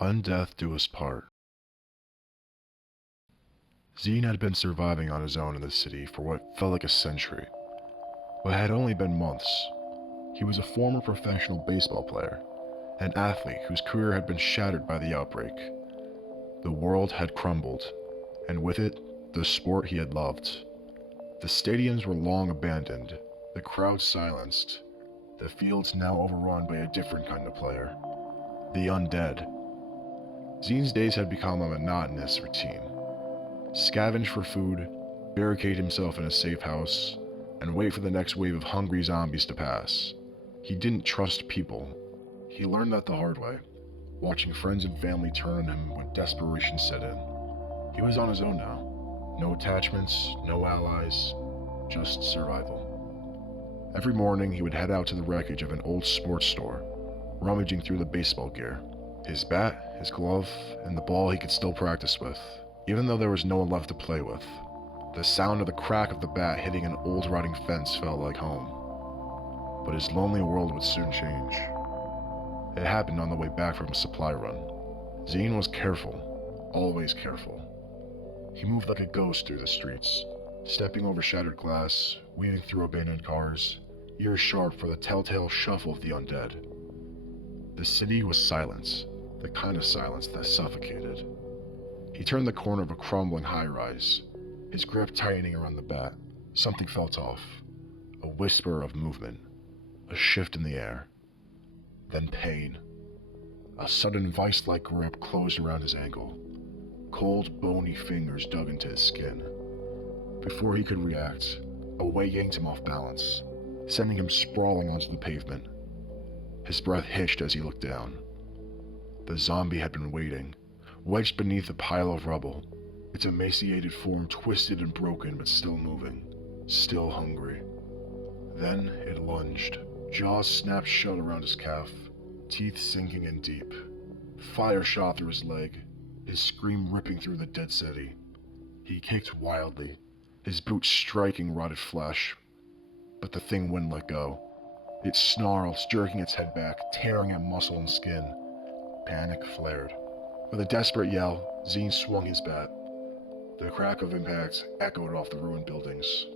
Undeath Do Us Part. Zene had been surviving on his own in the city for what felt like a century, but had only been months. He was a former professional baseball player, an athlete whose career had been shattered by the outbreak. The world had crumbled, and with it, the sport he had loved. The stadiums were long abandoned, the crowd silenced, the fields now overrun by a different kind of player, the undead. Zene's days had become a monotonous routine. Scavenge for food, barricade himself in a safe house, and wait for the next wave of hungry zombies to pass. He didn't trust people. He learned that the hard way, watching friends and family turn on him when desperation set in. He was on his own now. No attachments, no allies, just survival. Every morning he would head out to the wreckage of an old sports store, rummaging through the baseball gear. His bat, his glove, and the ball he could still practice with, even though there was no one left to play with. The sound of the crack of the bat hitting an old rotting fence felt like home. But his lonely world would soon change. It happened on the way back from a supply run. Zene was careful, always careful. He moved like a ghost through the streets, stepping over shattered glass, weaving through abandoned cars, ears sharp for the telltale shuffle of the undead. The city was silence, the kind of silence that suffocated. He turned the corner of a crumbling high-rise, his grip tightening around the bat. Something felt off. A whisper of movement, a shift in the air. Then pain. A sudden vice-like grip closed around his ankle. Cold, bony fingers dug into his skin. Before he could react, a weight yanked him off balance, sending him sprawling onto the pavement. His breath hitched as he looked down. The zombie had been waiting, wedged beneath a pile of rubble, its emaciated form twisted and broken but still moving, still hungry. Then it lunged, jaws snapped shut around his calf, teeth sinking in deep. Fire shot through his leg, his scream ripping through the dead city. He kicked wildly, his boots striking rotted flesh, but the thing wouldn't let go. It snarled, jerking its head back, tearing at muscle and skin. Panic flared. With a desperate yell, Zene swung his bat. The crack of impact echoed off the ruined buildings.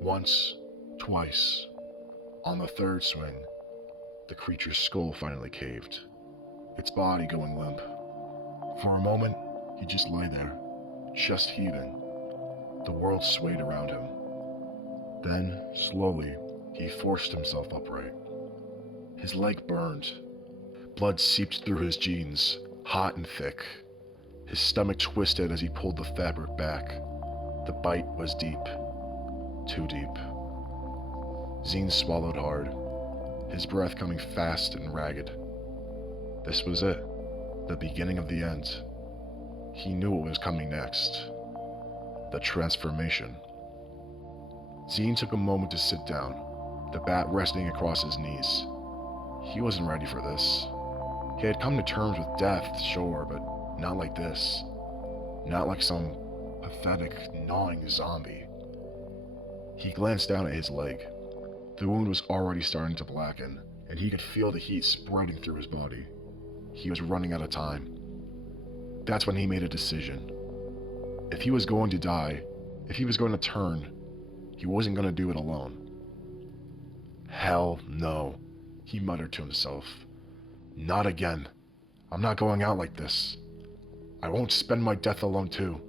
Once, twice. On the third swing, the creature's skull finally caved, its body going limp. For a moment, he just lay there, chest heaving. The world swayed around him. Then, slowly, he forced himself upright. His leg burned. Blood seeped through his jeans, hot and thick. His stomach twisted as he pulled the fabric back. The bite was deep. Too deep. Zene swallowed hard, his breath coming fast and ragged. This was it, the beginning of the end. He knew what was coming next. The transformation. Zene took a moment to sit down, the bat resting across his knees. He wasn't ready for this. He had come to terms with death, sure, but not like this. Not like some pathetic, gnawing zombie. He glanced down at his leg. The wound was already starting to blacken, and he could feel the heat spreading through his body. He was running out of time. That's when he made a decision. If he was going to die, if he was going to turn, he wasn't going to do it alone. Hell no, he muttered to himself. Not again. I'm not going out like this. I won't spend my death alone too.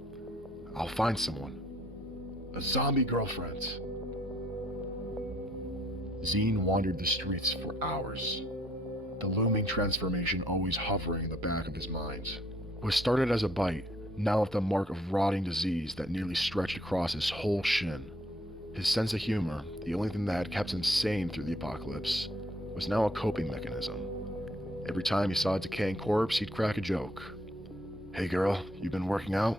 I'll find someone. A zombie girlfriend. Zene wandered the streets for hours, the looming transformation always hovering in the back of his mind. What started as a bite now left a mark of rotting disease that nearly stretched across his whole shin. His sense of humor, the only thing that had kept him sane through the apocalypse, was now a coping mechanism. Every time he saw a decaying corpse, he'd crack a joke. "Hey girl, you been working out?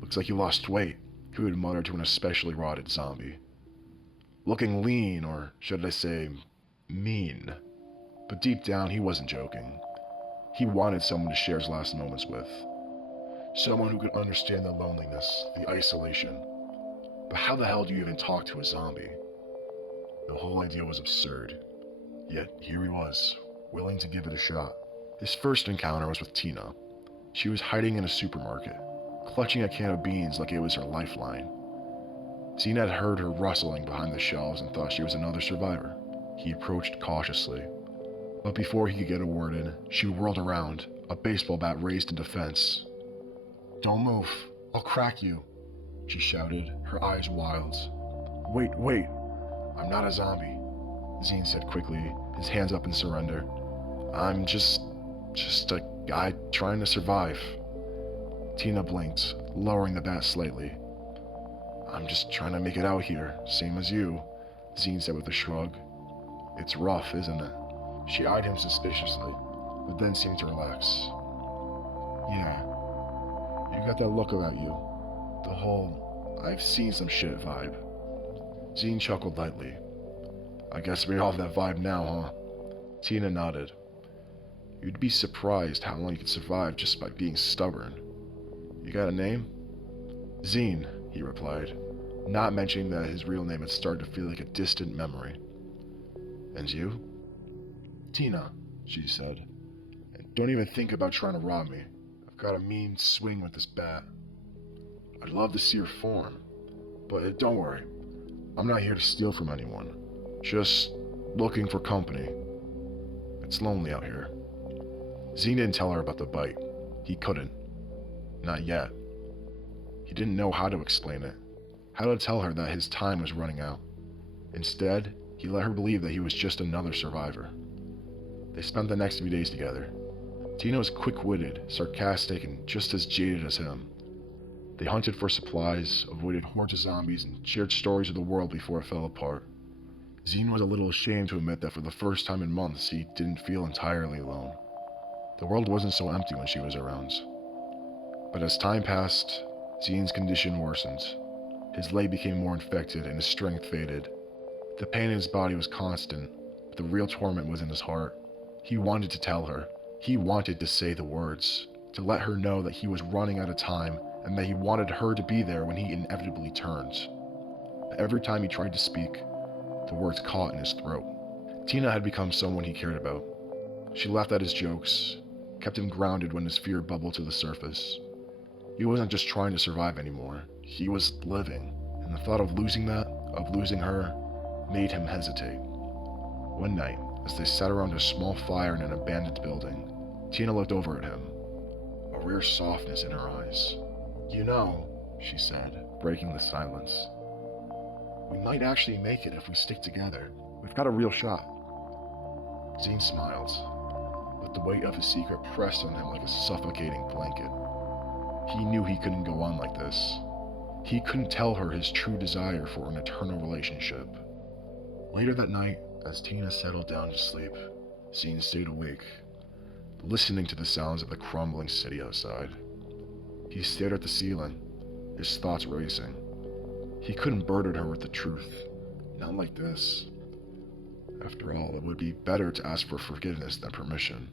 Looks like you lost weight," he would mutter to an especially rotted zombie. "Looking lean, or should I say, mean." But deep down, he wasn't joking. He wanted someone to share his last moments with. Someone who could understand the loneliness, the isolation. But how the hell do you even talk to a zombie? The whole idea was absurd. Yet here he was, willing to give it a shot. His first encounter was with Tina, She was hiding in a supermarket, clutching a can of beans like it was her lifeline. Zene had heard her rustling behind the shelves and thought she was another survivor. He approached cautiously, but before he could get a word in, she whirled around, a baseball bat raised in defense. "Don't move, I'll crack you," she shouted, her eyes wild. Wait, I'm not a zombie," Zene said quickly, his hands up in surrender. "I'm just a guy trying to survive." Tina blinked, lowering the bat slightly. "I'm just trying to make it out here, same as you," Zene said with a shrug. "It's rough, isn't it?" She eyed him suspiciously, but then seemed to relax. "Yeah, you got that look about you. The whole, I've seen some shit vibe." Zene chuckled lightly. "I guess we all have that vibe now, huh?" Tina nodded. "You'd be surprised how long you could survive just by being stubborn. You got a name?" "Zene," he replied, not mentioning that his real name had started to feel like a distant memory. "And you?" "Tina," she said. "And don't even think about trying to rob me. I've got a mean swing with this bat. I'd love to see her form, but don't worry. I'm not here to steal from anyone. Just looking for company. It's lonely out here." Zene didn't tell her about the bite. He couldn't. Not yet. He didn't know how to explain it, how to tell her that his time was running out. Instead, he let her believe that he was just another survivor. They spent the next few days together. Tina was quick-witted, sarcastic, and just as jaded as him. They hunted for supplies, avoided hordes of zombies, and shared stories of the world before it fell apart. Zene was a little ashamed to admit that for the first time in months he didn't feel entirely alone. The world wasn't so empty when she was around. But as time passed, Zene's condition worsened. His leg became more infected and his strength faded. The pain in his body was constant, but the real torment was in his heart. He wanted to tell her. He wanted to say the words, to let her know that he was running out of time and that he wanted her to be there when he inevitably turned. But every time he tried to speak, the words caught in his throat. Tina had become someone he cared about. She laughed at his jokes, kept him grounded when his fear bubbled to the surface. He wasn't just trying to survive anymore. He was living, and the thought of losing that, of losing her, made him hesitate. One night, as they sat around a small fire in an abandoned building, Tina looked over at him, a rare softness in her eyes. "You know," she said, breaking the silence, "we might actually make it if we stick together. We've got a real shot." Zene smiled, but the weight of his secret pressed on him like a suffocating blanket. He knew he couldn't go on like this. He couldn't tell her his true desire for an eternal relationship. Later that night, as Tina settled down to sleep, Zene stayed awake, listening to the sounds of the crumbling city outside. He stared at the ceiling, his thoughts racing. He couldn't burden her with the truth, not like this. After all, it would be better to ask for forgiveness than permission.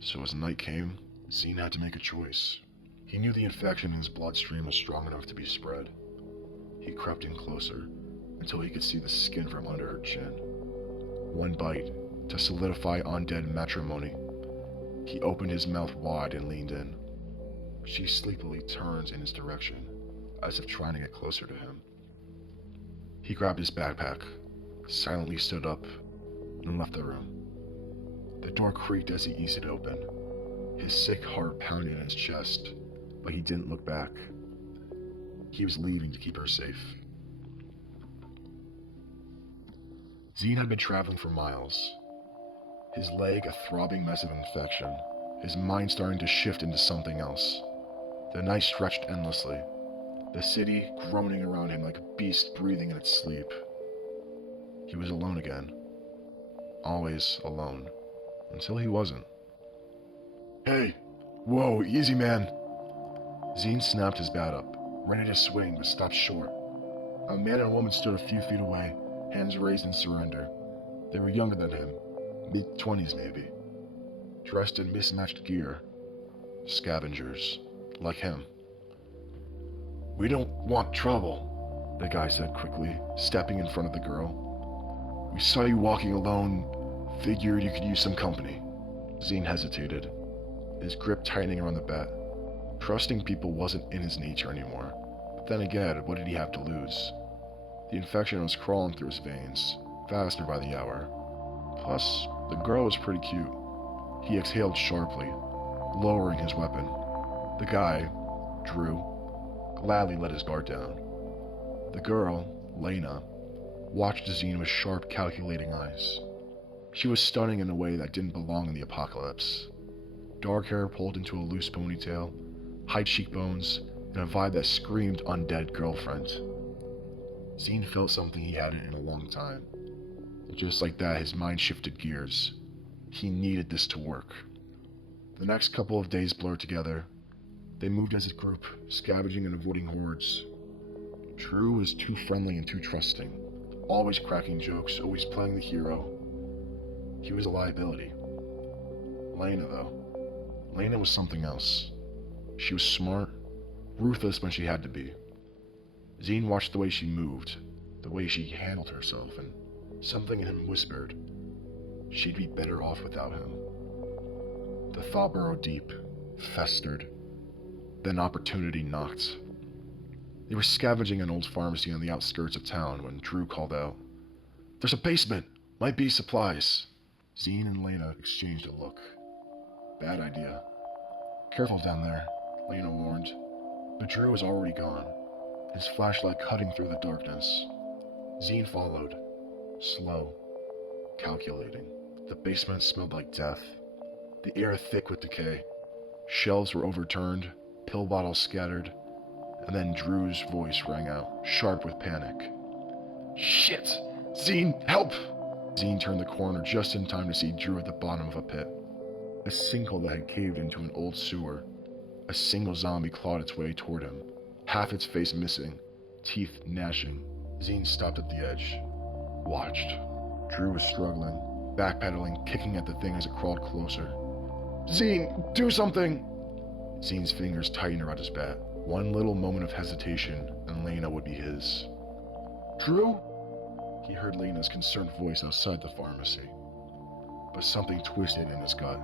So as night came, Zene had to make a choice. He knew the infection in his bloodstream was strong enough to be spread. He crept in closer, until he could see the skin from under her chin. One bite, to solidify undead matrimony. He opened his mouth wide and leaned in. She sleepily turned in his direction, as if trying to get closer to him. He grabbed his backpack, silently stood up, and left the room. The door creaked as he eased it open. His sick heart pounded in his chest, but he didn't look back. He was leaving to keep her safe. Zene had been traveling for miles. His leg a throbbing mess of infection, his mind starting to shift into something else. The night stretched endlessly, the city groaning around him like a beast breathing in its sleep. He was alone again. Always alone. Until he wasn't. "Hey! Whoa, easy, man!" Zene snapped his bat up, ready to swing, but stopped short. A man and a woman stood a few feet away, hands raised in surrender. They were younger than him, mid-20s maybe, dressed in mismatched gear. Scavengers, like him. "We don't want trouble," the guy said quickly, stepping in front of the girl. "We saw you walking alone, figured you could use some company." Zene hesitated. his grip tightening around the bat. Trusting people wasn't in his nature anymore. But then again, what did he have to lose? The infection was crawling through his veins, faster by the hour. Plus, the girl was pretty cute. He exhaled sharply, lowering his weapon. The guy, Drew, gladly let his guard down. The girl, Lena, watched Zene with sharp, calculating eyes. She was stunning in a way that didn't belong in the apocalypse. Dark hair pulled into a loose ponytail, high cheekbones, and a vibe that screamed undead girlfriend. Zene felt something he hadn't in a long time. And just like that, his mind shifted gears. He needed this to work. The next couple of days blurred together. They moved as a group, scavenging and avoiding hordes. Drew was too friendly and too trusting, always cracking jokes, always playing the hero. He was a liability. Lena, though. Lena was something else. She was smart, ruthless when she had to be. Zene watched the way she moved, the way she handled herself, and something in him whispered, she'd be better off without him. The thought burrowed deep, festered. Then opportunity knocked. They were scavenging an old pharmacy on the outskirts of town when Drew called out, "There's a basement! Might be supplies!" Zene and Lena exchanged a look. Bad idea. "Careful down there," Lena warned. But Drew was already gone, his flashlight cutting through the darkness. Zene followed, slow, calculating. The basement smelled like death, the air thick with decay. Shelves were overturned, pill bottles scattered, and then Drew's voice rang out, sharp with panic. "Shit! Zene, help!" Zene turned the corner just in time to see Drew at the bottom of a pit. A sinkhole that had caved into an old sewer. A single zombie clawed its way toward him, half its face missing, teeth gnashing. Zene stopped at the edge, watched. Drew was struggling, backpedaling, kicking at the thing as it crawled closer. "Zene, do something!" Zene's fingers tightened around his bat. One little moment of hesitation, and Lena would be his. "Drew?" He heard Lena's concerned voice outside the pharmacy. But something twisted in his gut.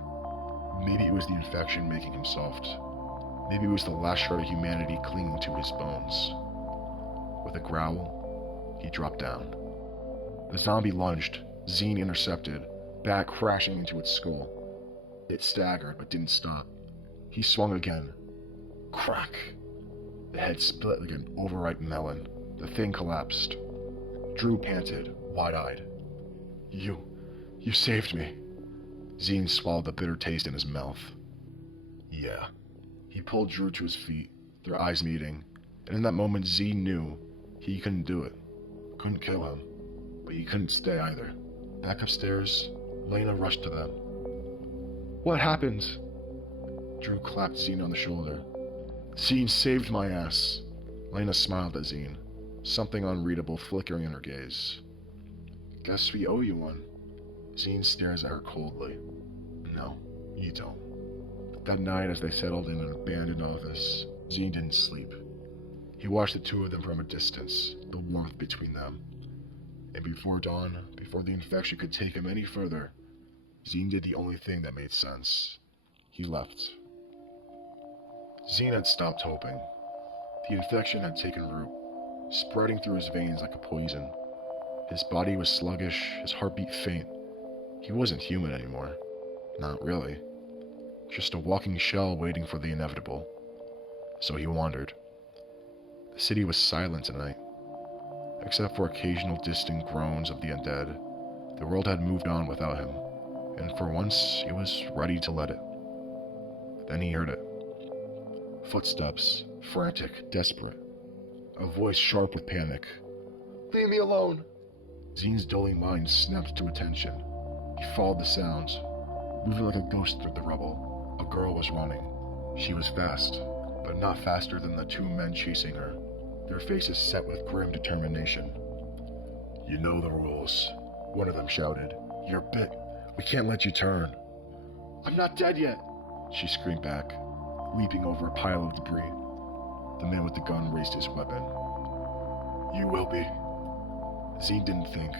Maybe it was the infection making him soft. Maybe it was the last shred of humanity clinging to his bones. With a growl, he dropped down. The zombie lunged, Zene intercepted, bat crashing into its skull. It staggered but didn't stop. He swung again. Crack! The head split like an overripe melon. The thing collapsed. Drew panted, wide-eyed. You saved me." Zene swallowed the bitter taste in his mouth. Yeah. He pulled Drew to his feet, their eyes meeting, and in that moment Zene knew he couldn't do it. Couldn't kill him, but he couldn't stay either. Back upstairs, Lena rushed to them. "What happened?" Drew clapped Zene on the shoulder. "Zene saved my ass." Lena smiled at Zene, something unreadable flickering in her gaze. "Guess we owe you one." Zene stares at her coldly. "No, you don't." That night, as they settled in an abandoned office, Zene didn't sleep. He watched the two of them from a distance, the warmth between them. And before dawn, before the infection could take him any further, Zene did the only thing that made sense. He left. Zene had stopped hoping. The infection had taken root, spreading through his veins like a poison. His body was sluggish, his heartbeat faint. He wasn't human anymore. Not really. Just a walking shell waiting for the inevitable. So he wandered. The city was silent tonight. Except for occasional distant groans of the undead, the world had moved on without him, and for once he was ready to let it. Then he heard it. Footsteps, frantic, desperate. A voice sharp with panic. "Leave me alone!" Zene's dulling mind snapped to attention. He followed the sounds, moving like a ghost through the rubble. A girl was running. She was fast, but not faster than the two men chasing her, their faces set with grim determination. "You know the rules," one of them shouted. "You're bit. We can't let you turn." "I'm not dead yet," she screamed back, leaping over a pile of debris. The man with the gun raised his weapon. "You will be." Zene didn't think.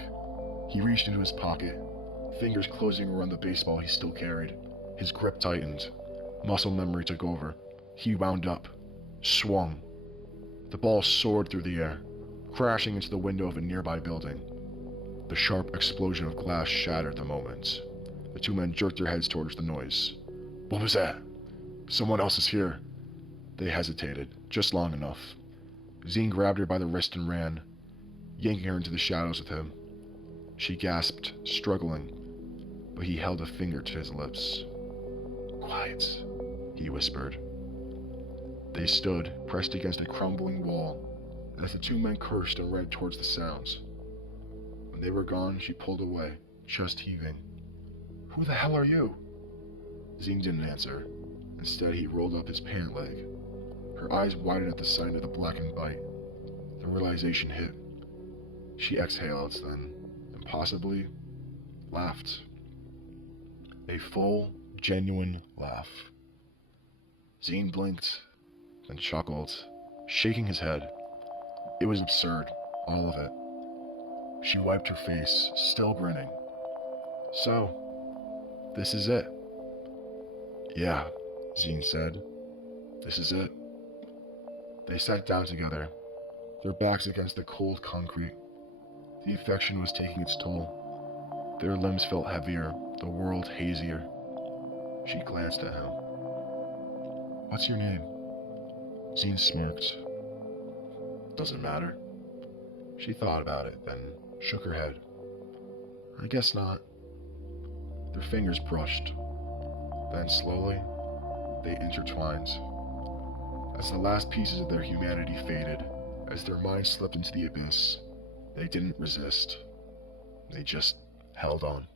He reached into his pocket, fingers closing around the baseball he still carried. His grip tightened. Muscle memory took over. He wound up, swung. The ball soared through the air, crashing into the window of a nearby building. The sharp explosion of glass shattered the moment. The two men jerked their heads towards the noise. What was that? Someone else is here. They hesitated, just long enough. Zene grabbed her by the wrist and ran, yanking her into the shadows with him. She gasped, struggling, but he held a finger to his lips. Quiet, he whispered. They stood, pressed against a crumbling wall, as the two men cursed and ran towards the sounds. When they were gone, she pulled away, chest heaving. Who the hell are you? Zene didn't answer. Instead, he rolled up his pant leg. Her eyes widened at the sight of the blackened bite. The realization hit. She exhaled, then, and possibly, laughed. A full, genuine laugh. Zene blinked, then chuckled, shaking his head. It was absurd, all of it. She wiped her face, still grinning. So, this is it. Yeah, Zene said. This is it. They sat down together, their backs against the cold concrete. The affection was taking its toll. Their limbs felt heavier, the world hazier. She glanced at him. What's your name? Zene smirked. Doesn't matter. She thought about it, then shook her head. I guess not. Their fingers brushed. Then slowly, they intertwined. As the last pieces of their humanity faded, as their minds slipped into the abyss, they didn't resist. They just held on.